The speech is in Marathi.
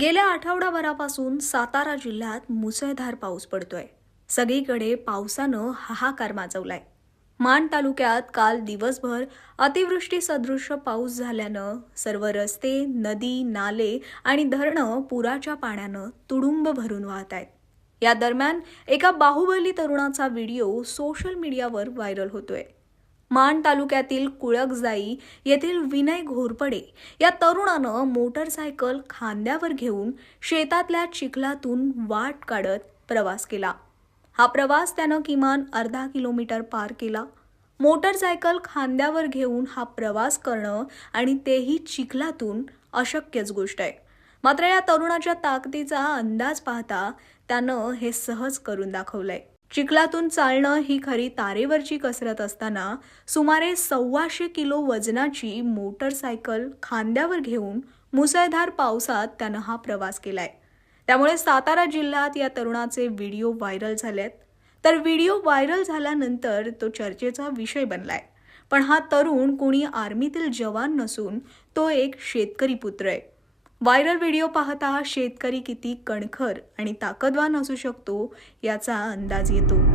गेल्या आठवडाभरापासून सातारा जिल्ह्यात मुसळधार पाऊस पडतोय। सगळीकडे पावसानं हाहाकार माजवलाय। माण तालुक्यात काल दिवसभर अतिवृष्टी सदृश पाऊस झाल्यानं सर्व रस्ते, नदी, नाले आणि धरणं पुराच्या पाण्यानं तुडुंब भरून वाहत आहेत। या दरम्यान एका बाहुबली तरुणाचा व्हिडिओ सोशल मीडियावर व्हायरल होतोय। माण तालुक्यातील कुळकजाई येथील विनय घोरपडे या तरुणानं मोटरसायकल खांद्यावर घेऊन शेतातल्या चिखलातून वाट काढत प्रवास केला। हा प्रवास त्यानं किमान अर्धा किलोमीटर पार केला। मोटरसायकल खांद्यावर घेऊन हा प्रवास करणं आणि तेही चिखलातून अशक्यच गोष्ट आहे। मात्र या तरुणाच्या ताकदीचा अंदाज पाहता त्यानं हे सहज करून दाखवलंय। चिखलातून चालणं ही खरी तारेवरची कसरत असताना सुमारे 125 किलो वजनाची मोटरसायकल खांद्यावर घेऊन मुसळधार पावसात त्यानं हा प्रवास केलाय। त्यामुळे सातारा जिल्ह्यात या तरुणाचे व्हिडिओ व्हायरल झालेत। तर व्हिडिओ व्हायरल झाल्यानंतर तो चर्चेचा विषय बनलाय। पण हा तरुण कोणी आर्मीतील जवान नसून तो एक शेतकरी पुत्र आहे। व्हायरल व्हिडिओ पाहता शेतकरी किती कणखर आणि ताकदवान असू शकतो याचा अंदाज येतो।